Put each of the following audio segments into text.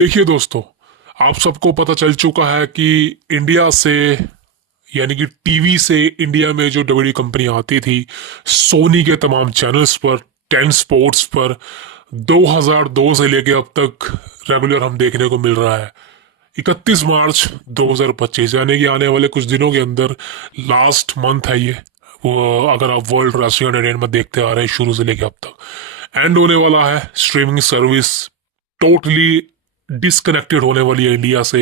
देखिए दोस्तों, आप सबको पता चल चुका है कि इंडिया से यानी कि टीवी से इंडिया में जो डब्ल्यू कंपनी आती थी सोनी के तमाम चैनल्स पर, टेन स्पोर्ट्स पर 2002 से लेके अब तक रेगुलर हम देखने को मिल रहा है। 31 मार्च 2025 यानी कि आने वाले कुछ दिनों के अंदर, लास्ट मंथ है ये। वो अगर आप वर्ल्ड रेसलिंग एंटरटेनमेंट देखते आ रहे हैं शुरू से लेके अब तक, एंड होने वाला है। स्ट्रीमिंग सर्विस टोटली डिस्कनेक्टेड होने वाली है इंडिया से।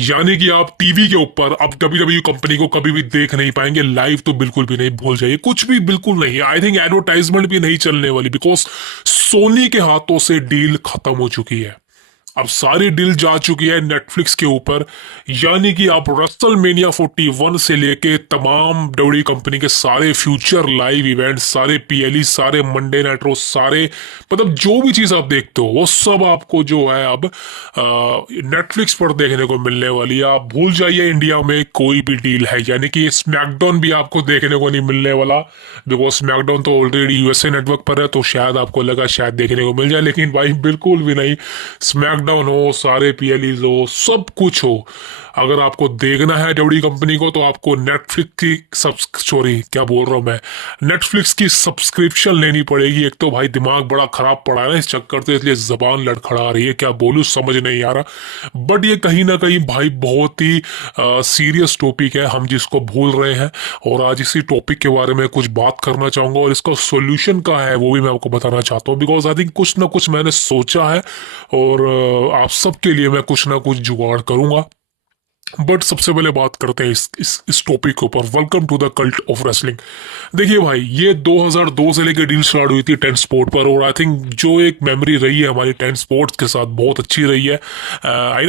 यानी कि आप टीवी के ऊपर अब डब्ल्यू डब्ल्यू कंपनी को कभी भी देख नहीं पाएंगे लाइव, तो बिल्कुल भी नहीं, भूल जाइए, कुछ भी बिल्कुल नहीं। आई थिंक एडवर्टाइजमेंट भी नहीं चलने वाली, बिकॉज सोनी के हाथों से डील खत्म हो चुकी है। अब सारी डील जा चुकी है नेटफ्लिक्स के ऊपर। यानी कि आप रसल मेनिया 41 से लेके तमाम डब्ल्यू कंपनी के सारे फ्यूचर लाइव इवेंट, सारे पीएलई, सारे मंडे नाइट रो, सारे मतलब जो भी चीज आप देखते हो वो सब आपको जो है अब नेटफ्लिक्स पर देखने को मिलने वाली है। आप भूल जाइए इंडिया में कोई भी डील है। यानी कि स्मैकडाउन भी आपको देखने को नहीं मिलने वाला, बिकॉज स्मैकडाउन तो ऑलरेडी यूएसए नेटवर्क पर है, तो शायद आपको लगा शायद देखने को मिल जाए, लेकिन भाई बिल्कुल भी नहीं। स्मैकडाउन हो, सारे पीएलईज हो, सब कुछ हो, अगर आपको देखना है डब्ल्यू कंपनी को तो आपको नेटफ्लिक्स की सॉरी क्या बोल रहा हूँ मैं, नेटफ्लिक्स की सब्सक्रिप्शन लेनी पड़ेगी। एक तो भाई दिमाग बड़ा खराब पड़ा है ना इस चक्कर से, इसलिए जबान लड़खड़ा रही है, क्या बोलूँ समझ नहीं आ रहा। बट ये कहीं ना कहीं भाई बहुत ही सीरियस टॉपिक है, हम जिसको भूल रहे हैं। और आज इसी टॉपिक के बारे में कुछ बात करना चाहूंगा, और इसका सोल्यूशन क्या है वो भी मैं आपको बताना चाहता हूँ, बिकॉज आई थिंक कुछ ना कुछ मैंने सोचा है, और आप सबके लिए मैं कुछ ना कुछ जुगाड़ करूंगा। बट सबसे पहले बात करते हैं इस टॉपिक के ऊपर। Welcome to the cult of wrestling. देखिए भाई, ये 2002 से लेकर डील स्टार्ट हुई थी टेन स्पोर्ट पर, और आई थिंक जो एक मेमोरी रही है हमारी टेन स्पोर्ट्स के साथ बहुत अच्छी रही है। I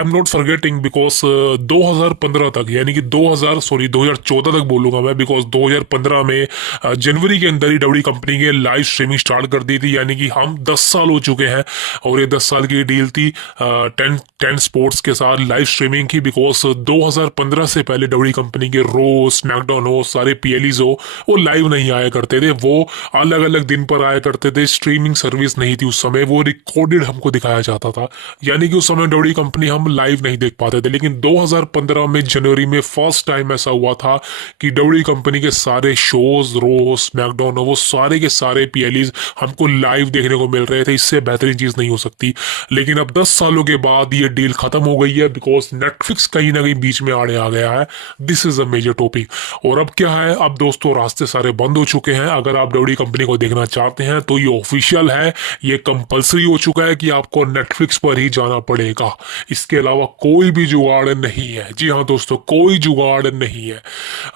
am not forgetting, because 2015 तक, यानी कि 2014 तक बोलूंगा मैं, बिकॉज 2015 में जनवरी के अंदर ही डब्ल्यू कंपनी के लाइव स्ट्रीमिंग स्टार्ट कर दी थी। यानी कि हम 10 साल हो चुके हैं, और ये 10 साल की डील थी टेन टेन स्पोर्ट्स के साथ लाइव स्ट्रीमिंग की। बिकॉज 2015 से पहले डब्ल्यू कंपनी के रो, स्मैकडाउन हो, सारे पीएलईज हो, वो लाइव नहीं आया करते थे, वो अलग अलग दिन पर आया करते थे। स्ट्रीमिंग सर्विस नहीं थी उस समय, वो रिकॉर्डेड हमको दिखाया जाता था। यानी कि उस समय डब्ल्यू कंपनी हम लाइव नहीं देख पाते थे। लेकिन 2015 में जनवरी में फर्स्ट टाइम ऐसा हुआ था कि डब्ल्यू कंपनी के सारे शोज, रो, स्मैकडाउन हो, वो सारे के सारे पीएलईज हमको लाइव देखने को मिल रहे थे। इससे बेहतरीन चीज नहीं हो सकती। लेकिन अब 10 सालों के बाद ये डील खत्म हो गई है, बिकॉज नेटफ्लिक्स कहीं ना कहीं बीच में आड़े आ गया है। This is a major topic. और अब क्या है, अब दोस्तों रास्ते सारे बंद हो चुके हैं। अगर आप डब्ल्यू कंपनी को देखना चाहते हैं तो ये ऑफिशियल है, ये कंपलसरी हो चुका है कि आपको नेटफ्लिक्स पर ही जाना पड़ेगा। इसके अलावा कोई भी जुगाड़ नहीं है। जी हाँ दोस्तों, कोई जुगाड़ नहीं है।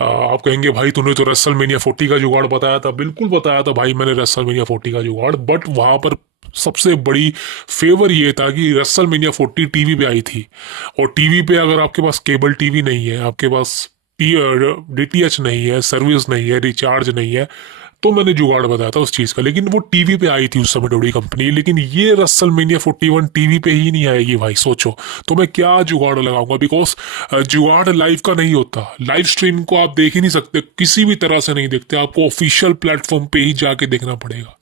आप कहेंगे भाई तूने तो रेसलमेनिया 40 का जुगाड़ बताया था। बिल्कुल बताया था भाई मैंने रेसलमेनिया 40 का जुगाड़, बट वहां पर सबसे बड़ी फेवर ये था कि रेसलमेनिया 40 टीवी पे आई थी। और टीवी पे अगर आपके पास केबल टीवी नहीं है, आपके पास डीटीएच नहीं है, सर्विस नहीं है, रिचार्ज नहीं है, तो मैंने जुगाड़ बताया था उस चीज का। लेकिन वो टीवी पे आई थी उस समय डोडी कंपनी, लेकिन ये रेसलमेनिया 41 टीवी पे ही नहीं आएगी भाई, सोचो। तो मैं क्या जुगाड़ लगाऊंगा, बिकॉज जुगाड़ लाइव का नहीं होता। लाइव स्ट्रीम को आप देख ही नहीं सकते, किसी भी तरह से नहीं देखते, आपको ऑफिशियल प्लेटफॉर्म पे ही जाके देखना पड़ेगा।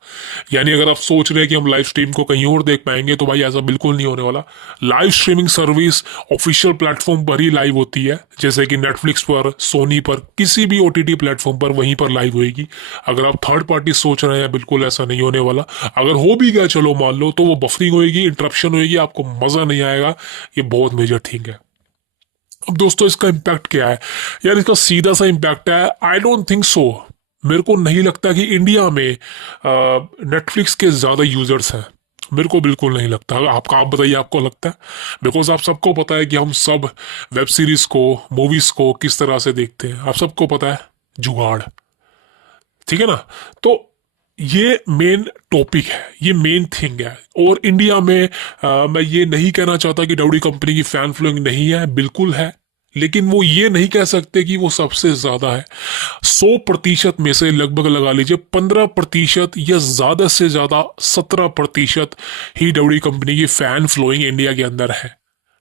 यानी अगर आप सोच रहे हैं कि हम लाइव स्ट्रीम को कहीं और देख पाएंगे, तो भाई ऐसा बिल्कुल नहीं होने वाला। Live streaming service official platform पर ही लाइव होती है, जैसे कि नेटफ्लिक्स पर, सोनी पर, किसी भी ओटीटी प्लेटफॉर्म पर वहीं पर लाइव होएगी। अगर आप थर्ड पार्टी सोच रहे हैं, बिल्कुल ऐसा नहीं होने वाला। अगर हो भी गया चलो मान लो, तो वो बफरिंग होएगी, इंटरप्शन होएगी, आपको मजा नहीं आएगा। ये बहुत मेजर थिंग है। अब दोस्तों इसका इम्पैक्ट क्या है यार, इसका सीधा सा इम्पैक्ट है, आई डोंट थिंक सो, मेरे को नहीं लगता कि इंडिया में नेटफ्लिक्स के ज्यादा यूजर्स हैं। मेरे को बिल्कुल नहीं लगता। आपका आप बताइए, आपको लगता है? बिकॉज आप सबको पता है कि हम सब वेब सीरीज को, मूवीज को किस तरह से देखते हैं, आप सबको पता है, जुगाड़। ठीक है ना? तो ये मेन टॉपिक है, ये मेन थिंग है। और इंडिया में मैं ये नहीं कहना चाहता कि डब्ल्यू कंपनी की फैन फॉलोइंग नहीं है, बिल्कुल है। लेकिन वो ये नहीं कह सकते कि वो सबसे ज्यादा है। 100% में से लगभग लगा लीजिए 15% या ज्यादा से ज्यादा 17% ही डब्ल्यू कंपनी की फैन फॉलोइंग इंडिया के अंदर है,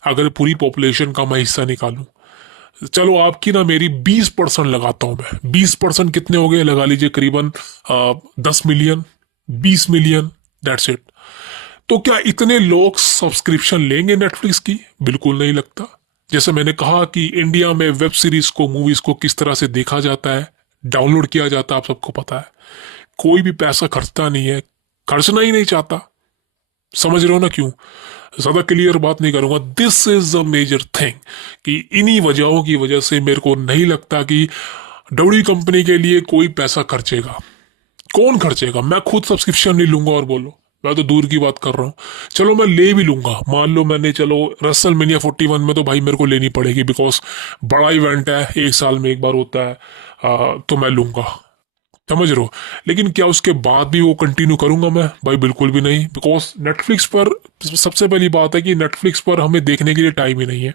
अगर पूरी पॉपुलेशन का मैं हिस्सा निकालूं। चलो आपकी ना मेरी 20% लगाता हूं मैं। 20% कितने हो गए, लगा लीजिए करीबन 10 मिलियन, 20 मिलियन, दैट्स इट। तो क्या इतने लोग सब्सक्रिप्शन लेंगे नेटफ्लिक्स की? बिल्कुल नहीं लगता। जैसे मैंने कहा कि इंडिया में वेब सीरीज को, मूवीज को किस तरह से देखा जाता है, डाउनलोड किया जाता है, आप सबको पता है। कोई भी पैसा खर्चता नहीं है, खर्चना ही नहीं चाहता। समझ रहे हो ना क्यों? ज्यादा क्लियर बात नहीं करूंगा। This is a major thing कि इन्हीं वजहों की वजह से मेरे को नहीं लगता कि डब्ल्यू कंपनी के लिए कोई पैसा खर्चेगा। कौन खर्चेगा? मैं खुद सब्सक्रिप्शन नहीं लूंगा, और बोलो मैं तो दूर की बात कर रहा हूँ। चलो मैं ले भी लूंगा, मान लो मैंने, चलो रसल मिनिया 41 में तो भाई मेरे को लेनी पड़ेगी, बिकॉज बड़ा इवेंट है, एक साल में एक बार होता है। तो मैं लूंगा, समझ रहे हो। लेकिन क्या उसके बाद भी वो कंटिन्यू करूंगा मैं? भाई बिल्कुल भी नहीं, बिकॉज नेटफ्लिक्स पर सबसे पहली बात है कि नेटफ्लिक्स पर हमें देखने के लिए टाइम ही नहीं है।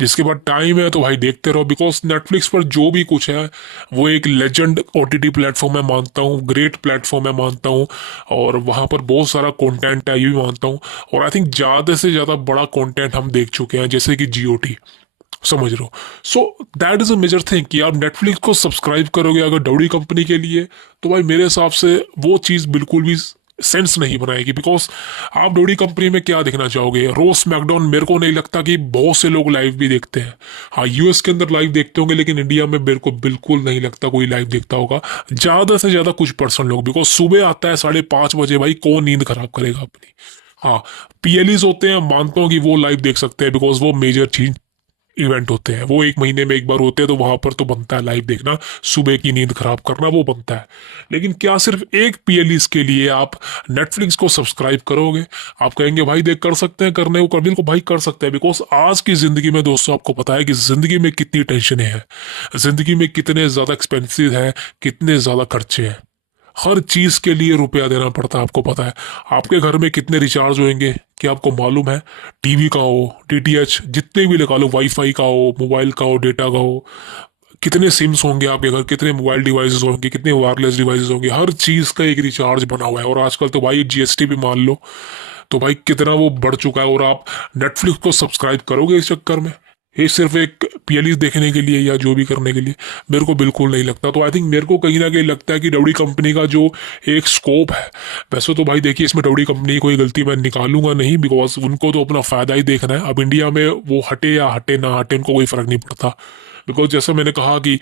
जिसके बाद टाइम है तो भाई देखते रहो, बिकॉज नेटफ्लिक्स पर जो भी कुछ है वो एक लेजेंड ओटीटी प्लेटफॉर्म मैं मानता हूँ, ग्रेट प्लेटफॉर्म मैं मानता हूँ। और वहाँ पर बहुत सारा कंटेंट है, ये भी मानता हूँ। और आई थिंक ज़्यादा से ज़्यादा बड़ा कंटेंट हम देख चुके हैं, जैसे कि जीओटी, समझ रहे हो। So that is a major thing कि आप नेटफ्लिक्स को सब्सक्राइब करोगे अगर डब्ल्यू कंपनी के लिए, तो भाई मेरे हिसाब से वो चीज़ बिल्कुल भी सेंस नहीं बनाएगी। बिकॉज आप डब्ल्यू कंपनी में क्या देखना चाहोगे? रोज मैकडॉन मेरे को नहीं लगता कि बहुत से लोग लाइव भी देखते हैं। हाँ, यूएस के अंदर लाइव देखते होंगे, लेकिन इंडिया में मेरे को बिल्कुल नहीं लगता कोई लाइव देखता होगा। ज़्यादा से ज़्यादा कुछ परसेंट लोग, बिकॉज सुबह आता है 5:30 बजे, भाई कौन नींद खराब करेगा अपनी। हाँ, पीएलईज होते हैं, मानता हूँ कि वो लाइव देख सकते हैं, बिकॉज वो मेजर चीज इवेंट होते हैं, वो एक महीने में एक बार होते हैं, तो वहां पर तो बनता है लाइव देखना, सुबह की नींद खराब करना वो बनता है। लेकिन क्या सिर्फ एक पीएलईस के लिए आप नेटफ्लिक्स को सब्सक्राइब करोगे? आप कहेंगे भाई देख कर सकते हैं, करने को कर, बिल्कुल भाई कर सकते हैं। बिकॉज आज की जिंदगी में दोस्तों आपको पता है कि जिंदगी में कितनी टेंशनें हैं, जिंदगी में कितने ज्यादा एक्सपेंसिव है, कितने ज्यादा खर्चे हैं। हर चीज के लिए रुपया देना पड़ता है, आपको पता है। आपके घर में कितने रिचार्ज होंगे, क्या आपको मालूम है? टीवी का हो, डीटीएच, जितने भी लगा लो, वाईफाई का हो, मोबाइल का हो, डेटा का हो, कितने सिम्स होंगे आपके घर, कितने मोबाइल डिवाइसेस होंगे, कितने वायरलेस डिवाइसेस होंगे, हर चीज का एक रिचार्ज बना हुआ है। और आजकल तो भाई जीएसटी भी मान लो, तो भाई कितना वो बढ़ चुका है। और आप नेटफ्लिक्स को सब्सक्राइब करोगे इस चक्कर में, ये सिर्फ एक पीएलई देखने के लिए या जो भी करने के लिए? मेरे को बिल्कुल नहीं लगता। तो आई थिंक मेरे को कहीं ना कहीं लगता है कि डब्ल्यू कंपनी का जो एक स्कोप है, वैसे तो भाई देखिए इसमें डब्ल्यू कंपनी की कोई गलती मैं निकालूंगा नहीं, बिकॉज उनको तो अपना फायदा ही देखना है। अब इंडिया में वो हटे या हटे ना हटे, उनको कोई फर्क नहीं पड़ता। बिकॉज जैसे मैंने कहा कि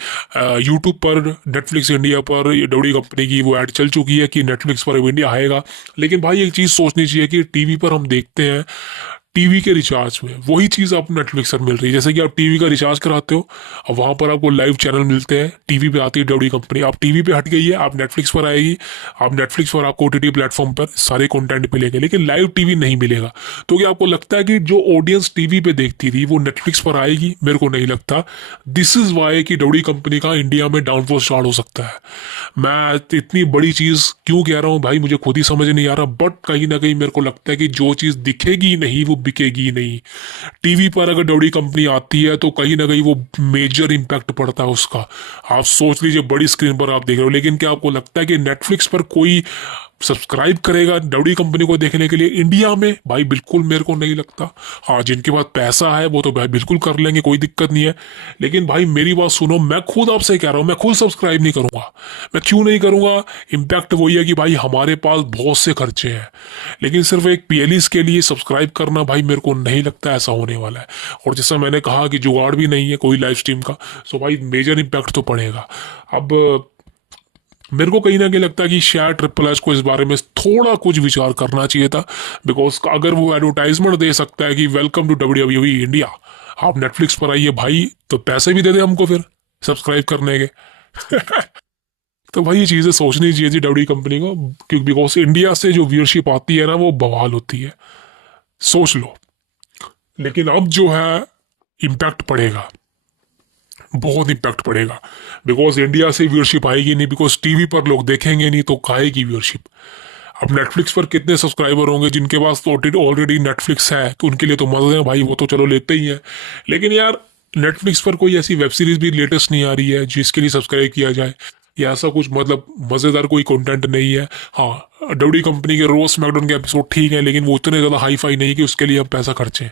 यूट्यूब पर नेटफ्लिक्स इंडिया पर डब्ल्यू कंपनी की वो ऐड चल चुकी है कि नेटफ्लिक्स पर अब इंडिया आएगा। लेकिन भाई एक चीज़ सोचनी चाहिए कि टीवी पर हम देखते हैं, टीवी के रिचार्ज में वही चीज़ आपको नेटफ्लिक्स पर मिल रही है। जैसे कि आप टीवी का रिचार्ज कराते हो, अब वहाँ पर आपको लाइव चैनल मिलते हैं, टीवी पे आती है डब्ल्यू कंपनी, आप टीवी पे हट गई है, आप नेटफ्लिक्स पर आएगी, आप नेटफ्लिक्स पर आपको ओटीटी प्लेटफॉर्म पर सारे कंटेंट मिलेंगे, लेकिन लाइव टीवी नहीं मिलेगा। तो क्या आपको लगता है कि जो ऑडियंस टीवी पे देखती थी वो नेटफ्लिक्स पर आएगी? मेरे को नहीं लगता। दिस इज वाई कि डब्ल्यू कंपनी का इंडिया में डाउनफॉल स्टार्ट हो सकता है। मैं इतनी बड़ी चीज़ क्यों कह रहा हूँ भाई, मुझे खुद ही समझ नहीं आ रहा, बट कहीं ना कहीं मेरे को लगता है कि जो चीज़ दिखेगी नहीं वो बिकेगी नहीं। टीवी पर अगर डब्ल्यू कंपनी आती है तो कहीं ना कहीं वो मेजर इंपैक्ट पड़ता है उसका। आप सोच लीजिए बड़ी स्क्रीन पर आप देख रहे हो, लेकिन क्या आपको लगता है कि नेटफ्लिक्स पर कोई सब्सक्राइब करेगा डब्ल्यू कंपनी को देखने के लिए इंडिया में? भाई बिल्कुल मेरे को नहीं लगता। हाँ, जिनके पास पैसा है वो तो भाई बिल्कुल कर लेंगे, कोई दिक्कत नहीं है। लेकिन भाई मेरी बात सुनो, मैं खुद आपसे कह रहा हूँ, मैं खुद सब्सक्राइब नहीं करूंगा। मैं क्यों नहीं करूंगा? इम्पैक्ट वही है कि भाई हमारे पास बहुत से खर्चे हैं, लेकिन सिर्फ एक पीएलईस के लिए सब्सक्राइब करना भाई मेरे को नहीं लगता ऐसा होने वाला है। और जैसा मैंने कहा कि जुगाड़ भी नहीं है कोई लाइव स्ट्रीम का, सो भाई मेजर इम्पैक्ट तो पड़ेगा। अब मेरे को कहीं ना कहीं लगता है कि शायद ट्रिपल एच को इस बारे में थोड़ा कुछ विचार करना चाहिए था। बिकॉज अगर वो एडवर्टाइजमेंट दे सकता है कि वेलकम टू डब्ल्यूडब्ल्यूई इंडिया, आप नेटफ्लिक्स पर आइए भाई, तो पैसे भी दे दे हमको फिर सब्सक्राइब करने के। तो भाई ये चीज़ें सोचनी चाहिए थी डब्ल्यू कंपनी को, क्योंकि बिकॉज इंडिया से जो व्यूअरशिप आती है ना वो बवाल होती है, सोच लो। लेकिन अब जो है इम्पैक्ट पड़ेगा, बहुत इम्पैक्ट पड़ेगा, बिकॉज इंडिया से व्यूअरशिप आएगी नहीं, बिकॉज टीवी पर लोग देखेंगे नहीं तो काहेगी व्यूअरशिप। अब नेटफ्लिक्स पर कितने सब्सक्राइबर होंगे जिनके पास तो ऑलरेडी नेटफ्लिक्स है, तो उनके लिए तो मजे हैं भाई, वो तो चलो लेते ही हैं। लेकिन यार नेटफ्लिक्स पर कोई ऐसी वेब सीरीज भी लेटेस्ट नहीं आ रही है जिसके लिए सब्सक्राइब किया जाए, या ऐसा कुछ मतलब मज़ेदार कोई कंटेंट नहीं है। हाँ, डब्ल्यू कंपनी के रोज मैकडॉन के एपिसोड ठीक है, लेकिन वो इतने ज़्यादा हाई फाई नहीं कि उसके लिए हम पैसा खर्चें,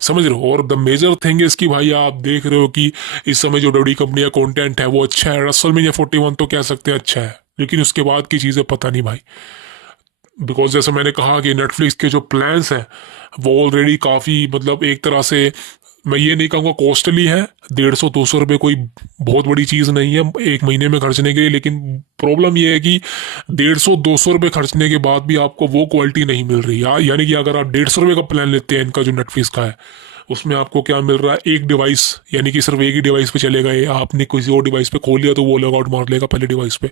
समझ रहे हो। और द मेजर थिंग इज कि भाई आप देख रहे हो कि इस समय जो डब्ल्यू कंपनी का कंटेंट है वो अच्छा है। रसलमेनिया 41 तो कह सकते हैं अच्छा है, लेकिन उसके बाद की चीज़ें पता नहीं भाई। बिकॉज जैसे मैंने कहा कि नेटफ्लिक्स के जो प्लान्स हैं वो ऑलरेडी काफ़ी मतलब एक तरह से, मैं ये नहीं कहूँगा कॉस्टली है। 150-200 रुपये कोई बहुत बड़ी चीज़ नहीं है एक महीने में खर्चने के लिए, लेकिन प्रॉब्लम ये है कि 150-200 रुपये खर्चने के बाद भी आपको वो क्वालिटी नहीं मिल रही है। यानी कि अगर आप 150 रुपये का प्लान लेते हैं इनका जो नेटफ्लिक्स का है, उसमें आपको क्या मिल रहा है, एक डिवाइस, यानी कि सिर्फ एक ही डिवाइस पे चलेगा ये। आपने किसी और डिवाइस पे खोल लिया तो वो लॉग आउट मार लेगा पहले डिवाइस पे।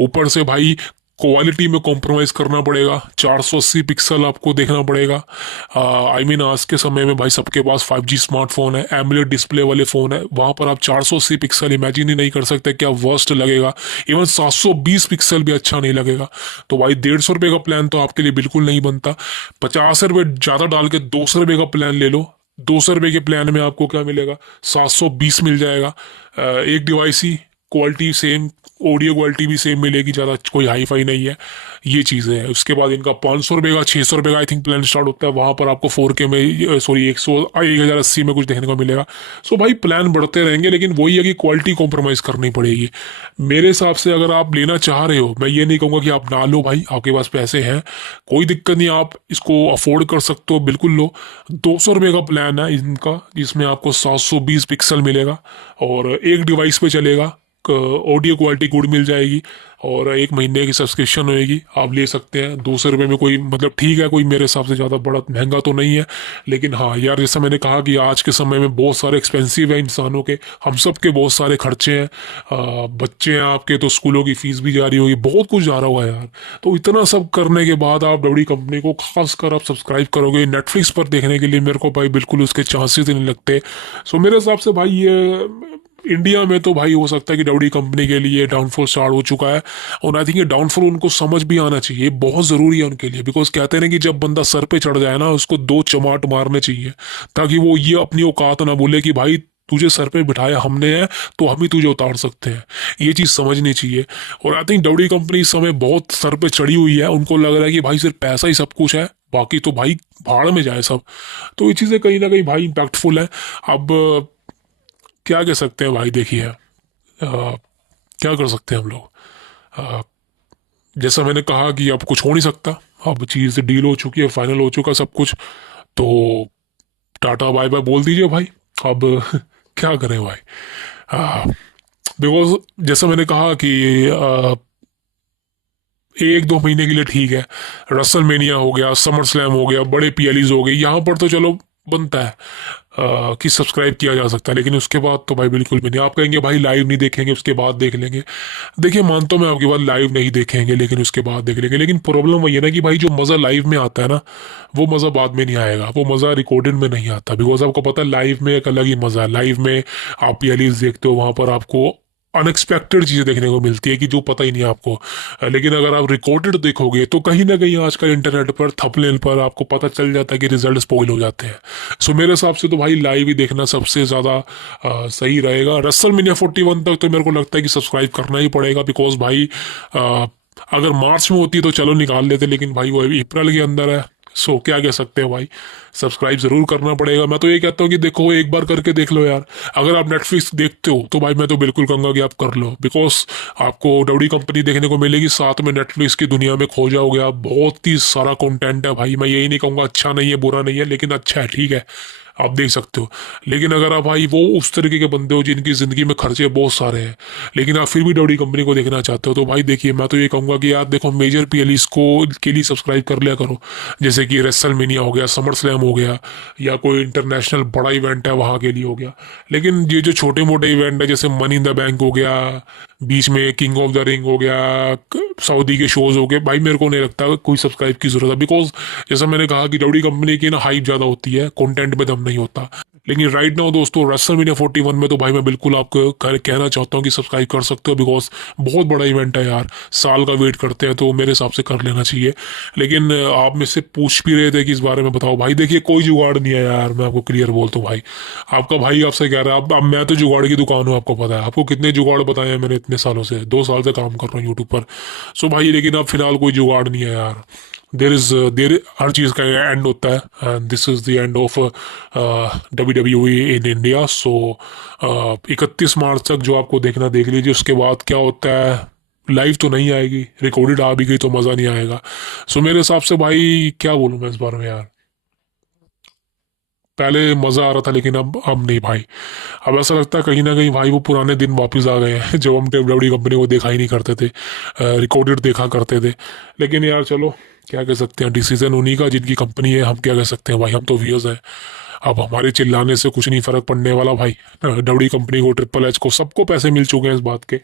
ऊपर से भाई क्वालिटी में कॉम्प्रोमाइज़ करना पड़ेगा, 480 पिक्सल आपको देखना पड़ेगा। आई मीन आज के समय में भाई सबके पास 5G स्मार्टफोन है, एमुलेट डिस्प्ले वाले फ़ोन है, वहाँ पर आप 480 पिक्सल इमेजिन ही नहीं कर सकते क्या वर्स्ट लगेगा। इवन 720 पिक्सल भी अच्छा नहीं लगेगा। तो भाई 150 रुपये का प्लान तो आपके लिए बिल्कुल नहीं बनता। 50 रुपये ज़्यादा डाल के 200 रुपये का प्लान ले लो। 200 रुपये के प्लान में आपको क्या मिलेगा, 720 मिल जाएगा। एक डिवाइस ही, क्वालिटी सेम, ऑडियो क्वालिटी भी सेम मिलेगी, ज़्यादा कोई हाई फाई नहीं है। ये चीज़ें हैं। उसके बाद इनका 500 रुपये का, 600 रुपये का आई थिंक प्लान स्टार्ट होता है। वहाँ पर आपको 4K में, सॉरी 1080 में कुछ देखने को मिलेगा। सो भाई प्लान बढ़ते रहेंगे, लेकिन वही है कि क्वालिटी कॉम्प्रोमाइज़ करनी पड़ेगी मेरे हिसाब से। अगर आप लेना चाह रहे हो, मैं ये नहीं कहूँगा कि आप ना लो भाई, आपके पास पैसे हैं कोई दिक्कत नहीं, आप इसको अफोर्ड कर सकते हो, बिल्कुल लो। 200 रुपये का प्लान है इनका, जिसमें आपको 720 पिक्सल मिलेगा और एक डिवाइस पे चलेगा। ऑडियो क्वालिटी गुड मिल जाएगी और एक महीने की सब्सक्रिप्शन होएगी, आप ले सकते हैं। 200 रुपये में कोई मतलब ठीक है, कोई मेरे हिसाब से ज़्यादा बड़ा महंगा तो नहीं है। लेकिन हाँ यार, जैसा मैंने कहा कि आज के समय में बहुत सारे एक्सपेंसिव है इंसानों के, हम सब के बहुत सारे खर्चे हैं। बच्चे हैं आपके तो स्कूलों की फीस भी जा रही होगी, बहुत कुछ जा रहा होगा यार। तो इतना सब करने के बाद आप बड़ी कंपनी को खासकर आप सब्सक्राइब करोगे नेटफ्लिक्स पर देखने के लिए, मेरे को भाई बिल्कुल उसके चांसेस नहीं लगते। सो मेरे हिसाब से भाई ये इंडिया में तो भाई हो सकता है कि डबडी कंपनी के लिए डाउनफॉल स्टार्ट हो चुका है। और आई थिंक ये डाउनफॉल उनको समझ भी आना चाहिए, बहुत ज़रूरी है उनके लिए। बिकॉज कहते हैं ना कि जब बंदा सर पे चढ़ जाए ना, उसको दो चमाट मारने चाहिए, ताकि वो ये अपनी औकात ना बोले कि भाई तुझे सर पे बिठाया हमने है तो हम ही तुझे उतार सकते हैं। ये चीज़ समझनी चाहिए। और आई थिंक डबडी कंपनी इस समय बहुत सर पे चढ़ी हुई है, उनको लग रहा है कि भाई सिर्फ पैसा ही सब कुछ है, बाकी तो भाई भाड़ में जाए सब। तो ये चीज़ें कहीं ना कहीं भाई इम्पैक्टफुल है। अब क्या कह सकते हैं भाई, देखिए क्या कर सकते हैं हम लोग। अ, जैसा मैंने कहा कि अब कुछ हो नहीं सकता, अब चीज़ डील हो चुकी है, फाइनल हो चुका सब कुछ। तो टाटा बाय बाय बोल दीजिए भाई। अब क्या करें भाई। बिकॉज जैसा मैंने कहा कि एक दो महीने के लिए ठीक है, रसल मेनिया हो गया, समर स्लैम हो गया, बड़े पीएलईज हो गए, यहाँ पर तो चलो बनता है कि सब्सक्राइब किया जा सकता है। लेकिन उसके बाद तो भाई बिल्कुल भी नहीं। आप कहेंगे भाई लाइव नहीं देखेंगे उसके बाद देख लेंगे, देखिए मानता हूं मैं आपकी बात, लाइव नहीं देखेंगे लेकिन उसके बाद देख लेंगे। लेकिन प्रॉब्लम वही है ना कि भाई जो मज़ा लाइव में आता है ना, वो मज़ा बाद में नहीं आएगा, वो मज़ा रिकॉर्डेड में नहीं आता। बिकॉज आपको पता है लाइव में एक अलग ही मज़ा है। लाइव में आप पीएलईज देखते हो, वहाँ पर आपको अनएक्सपेक्टेड चीज़ें देखने को मिलती है कि जो पता ही नहीं आपको। लेकिन अगर आप रिकॉर्डेड देखोगे तो कहीं ना कहीं आजकल इंटरनेट पर थंबनेल पर आपको पता चल जाता है कि रिजल्ट स्पॉइल हो जाते हैं। सो मेरे हिसाब से तो भाई लाइव ही देखना सबसे ज़्यादा सही रहेगा। रसल मीनिया 41 तक तो मेरे को लगता है कि सब्सक्राइब करना ही पड़ेगा। बिकॉज भाई अगर मार्च में होती तो चलो निकाल लेते, लेकिन भाई वो अभी अप्रैल के अंदर है। सो क्या कह सकते हैं भाई, सब्सक्राइब जरूर करना पड़ेगा। मैं तो ये कहता हूँ कि देखो एक बार करके देख लो यार। अगर आप नेटफ्लिक्स देखते हो तो भाई मैं तो बिल्कुल कहूँगा कि आप कर लो। बिकॉज आपको डबडी कंपनी देखने को मिलेगी, साथ में नेटफ्लिक्स की दुनिया में खो जाओगे आप। बहुत ही सारा कंटेंट है भाई, मैं यही नहीं कहूँगा अच्छा नहीं है बुरा नहीं है, लेकिन अच्छा है, ठीक है, आप देख सकते हो। लेकिन अगर आप भाई वो उस तरीके के बंदे हो जिनकी ज़िंदगी में खर्चे बहुत सारे हैं, लेकिन आप फिर भी डबडी कंपनी को देखना चाहते हो, तो भाई देखिए मैं तो ये कहूँगा कि यार देखो मेजर पीएलईज को के लिए सब्सक्राइब कर लिया करो। जैसे कि रेसल मेनिया हो गया, समर स्लैम हो गया, या कोई इंटरनेशनल बड़ा इवेंट है वहाँ के लिए हो गया। लेकिन ये जो छोटे मोटे इवेंट है जैसे मनी इन द बैंक हो गया, बीच में किंग ऑफ द रिंग हो गया, सऊदी के शोज हो गए, भाई मेरे को नहीं लगता कोई सब्सक्राइब की जरूरत है। बिकॉज जैसा मैंने कहा कि डबडी कंपनी की ना हाइप ज़्यादा होती है, कंटेंट में दम नहीं होता। लेकिन राइट नाउ दोस्तों रेसलमेनिया 41 में तो भाई मैं बिल्कुल आपको कहना चाहता हूँ कि सब्सक्राइब कर सकते हो। बिकॉज बहुत बड़ा इवेंट है यार, साल का वेट करते हैं, तो मेरे हिसाब से कर लेना चाहिए। लेकिन आप मुझसे पूछ भी रहे थे कि इस बारे में बताओ भाई, देखिए कोई जुगाड़ नहीं है यार, मैं आपको क्लियर बोलता हूँ भाई। आपका भाई आपसे कह रहा है, अब मैं तो जुगाड़ की दुकान हूँ, आपको पता है। आपको कितने जुगाड़ बताए हैं मैंने इतने सालों से, 2 साल से काम कर रहा हूँ यूट्यूब पर। सो भाई लेकिन अब फिलहाल कोई जुगाड़ नहीं है यार। देर हर चीज़ का एंड होता है, and this is the end of WWE in India. So 31 मार्च तक जो आपको देखना देख लीजिए, उसके बाद क्या होता है लाइव तो नहीं आएगी, रिकॉर्डेड आ भी गई तो मज़ा नहीं आएगा। सो मेरे हिसाब से भाई क्या बोलूँ मैं इस बारे में यार, पहले मज़ा आ रहा था लेकिन अब नहीं भाई। अब ऐसा लगता है कहीं ना कहीं भाई वो पुराने दिन वापस आ गए हैं जब हम डब्ल्यूडब्ल्यूई कंपनी को देखा ही नहीं करते थे, रिकॉर्डेड देखा करते थे। लेकिन यार चलो क्या कह सकते हैं, डिसीजन उन्हीं का जिनकी कंपनी है, हम क्या कह सकते हैं भाई, हम तो व्यूअर्स हैं। अब हमारे चिल्लाने से कुछ नहीं फर्क पड़ने वाला भाई। डब्ल्यूडब्ल्यूई कंपनी को, ट्रिपल एच को, सबको पैसे मिल चुके हैं इस बात के।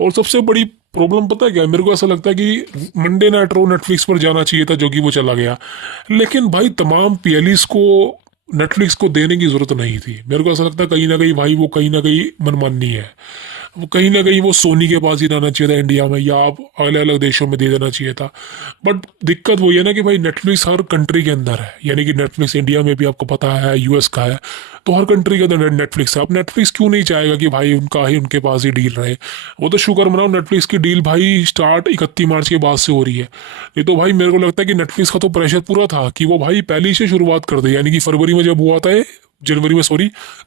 और सबसे बड़ी प्रॉब्लम पता है क्या है, मेरे को ऐसा लगता है कि मंडे नाइट रो नेटफ्लिक्स पर जाना चाहिए था, जो कि वो चला गया। लेकिन भाई तमाम पीएलईस को नेटफ्लिक्स को देने की जरूरत नहीं थी। मेरे को ऐसा लगता है कहीं ना कहीं भाई वो कहीं ना कहीं मनमानी है। वो कहीं ना कहीं वो सोनी के पास ही रहना चाहिए था इंडिया में, या आप अलग अलग देशों में दे देना चाहिए था। बट दिक्कत वही है ना कि भाई नेटफ्लिक्स हर कंट्री के अंदर है, यानी कि नेटफ्लिक्स इंडिया में भी आपको पता है, यूएस का है, तो हर कंट्री के अंदर नेटफ्लिक्स है। अब नेटफ्लिक्स क्यों नहीं चाहेगा कि भाई उनका ही, उनके पास ही डील रहे। वो तो शुक्र मनाओ नेटफ्लिक्स की डील भाई स्टार्ट 31 मार्च के बाद से हो रही है। नहीं तो भाई मेरे को लगता है कि नेटफ्लिक्स का तो प्रेशर पूरा था कि वो भाई पहले ही से शुरुआत कर दे, यानी कि फरवरी में जब हुआ था, जनवरी में सॉरी,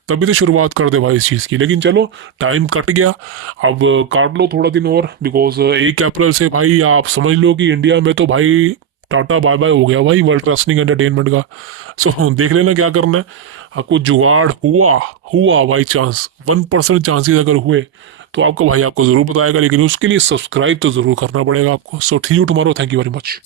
तभी तो शुरुआत कर दे भाई इस चीज़ की। लेकिन चलो टाइम कट गया, अब काट लो थोड़ा दिन और, बिकॉज 1 अप्रैल से भाई आप समझ लो कि इंडिया में तो भाई टाटा बाय बाय हो गया भाई वर्ल्ड रेसलिंग एंटरटेनमेंट का। सो देख लेना क्या करना है आपको। जुगाड़ हुआ हुआ बाई चांस 1% चांसेस अगर हुए तो आपका भाई आपको जरूर बताएगा, लेकिन उसके लिए सब्सक्राइब तो जरूर करना पड़ेगा आपको। So see you tomorrow, thank you very much.